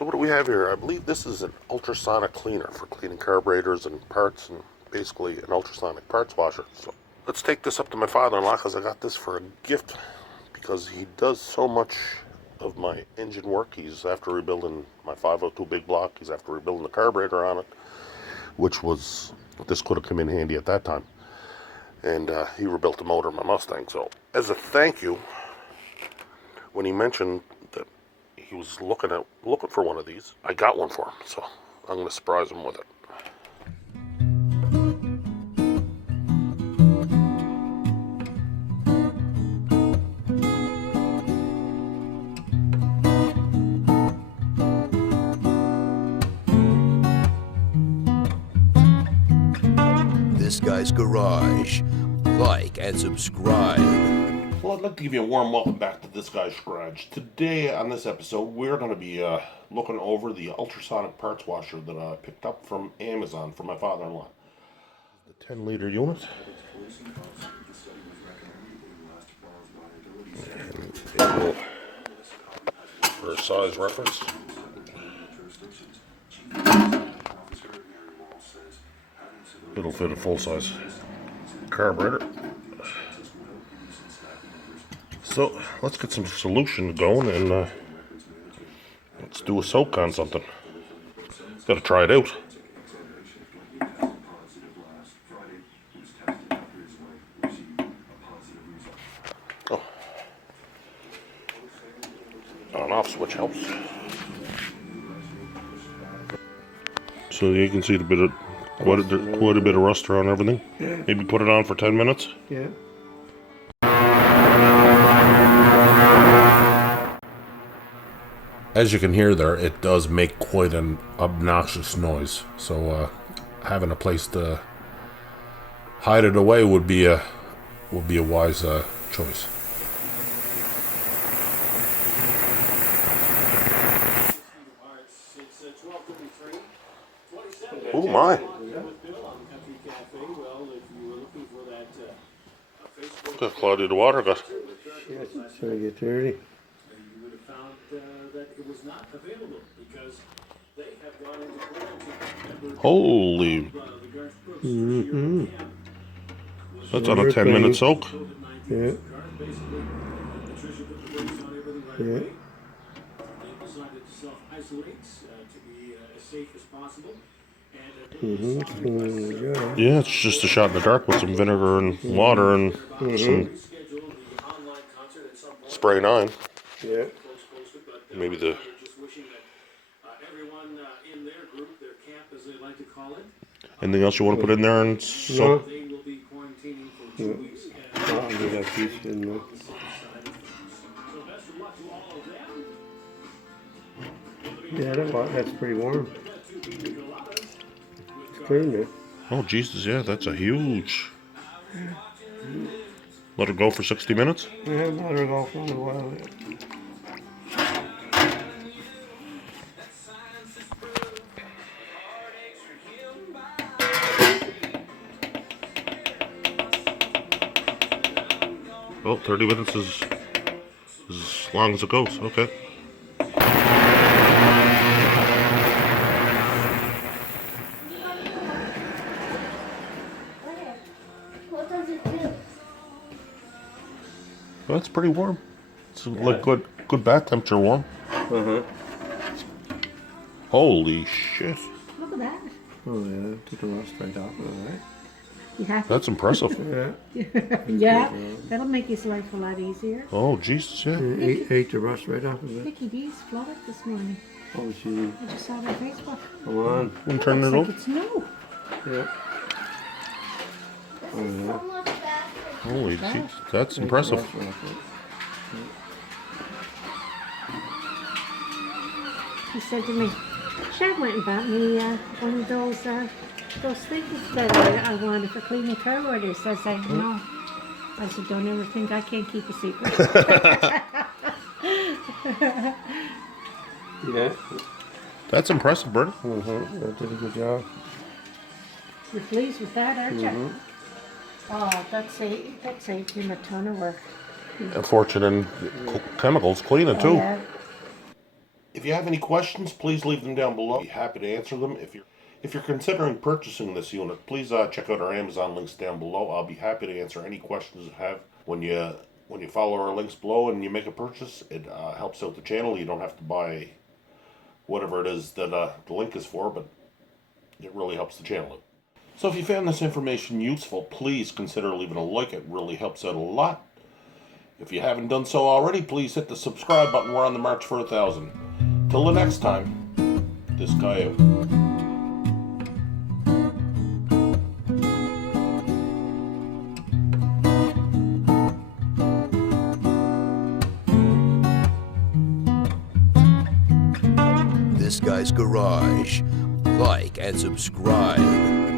So what do we have here? I believe this is an ultrasonic cleaner for cleaning carburetors and parts, and basically an ultrasonic parts washer. So let's take this up to my father-in-law, because I got this for a gift, because he does so much of my engine work. He's after rebuilding my 502 big block. He's after rebuilding the carburetor on it, this could have come in handy at that time. And he rebuilt the motor of my Mustang. So as a thank you, when he mentioned that he was looking for one of these, I got one for him. So I'm going to surprise him with it. This Guy's Garage. Like and subscribe. Well, I'd like to give you a warm welcome back to This Guy's Garage. Today on this episode, we're going to be looking over the ultrasonic parts washer that I picked up from Amazon for my father-in-law. The 10-liter unit. And for a size reference. It'll fit a full-size carburetor. So let's get some solution going and let's do a soak on something. Got to try it out. Oh, on-off switch helps. So you can see the bit of quite a bit of rust around everything. Yeah. Maybe put it on for 10 minutes. Yeah. As you can hear there, it does make quite an obnoxious noise. So having a place to hide it away would be a wise choice. Oh my! Look how cloudy the water got. Yeah, it's going to get dirty. Holy! Mm-hmm. That's on a 10-minute soak. Yeah. Yeah. Mm-hmm. Yeah, it's just a shot in the dark with some vinegar and water and some spray 9. Yeah. Maybe the... Anything else you want to put in there and soak? No. I'll do that piece in there. Yeah, that's pretty warm. It's clean there. Oh, Jesus, yeah, that's a huge... Let it go for 60 minutes? Yeah, let her go for a while. Oh, 30 minutes is as long as it goes. Okay. Well, that's pretty warm. It's like good bath temperature warm. Uh-huh. Holy shit. Look at that. Oh, yeah, took the rust right off of it, right? You happy? That's impressive. Yeah. Yeah, that'll make his life a lot easier. Oh, Jesus, yeah. Ate the rust right off of it. Vicky D's flooded this morning. Oh, she... I just saw it on Facebook. Come on. You can turn it Looks like over. it's new. Yeah. Oh, yeah. Holy shit, that's impressive. He said to me, Chad went and bought me one of those things that I wanted for cleaning carburetors. I said, no. I said, don't ever think I can't keep a secret. Yeah. That's impressive, Bert. Mm-hmm. That did a good job. You're pleased with that, aren't you? Mm-hmm. Oh, that saved him a ton of work. Unfortunate chemicals clean it too. Yeah. If you have any questions, please leave them down below. I'll be happy to answer them. If you're considering purchasing this unit, please check out our Amazon links down below. I'll be happy to answer any questions you have. When you follow our links below and you make a purchase, it helps out the channel. You don't have to buy whatever it is that the link is for, but it really helps the channel out. So if you found this information useful, please consider leaving a like. It really helps out a lot. If you haven't done so already, please hit the subscribe button. We're on the march for 1,000. Till the next time, this guy out. This Guy's Garage. Like and subscribe.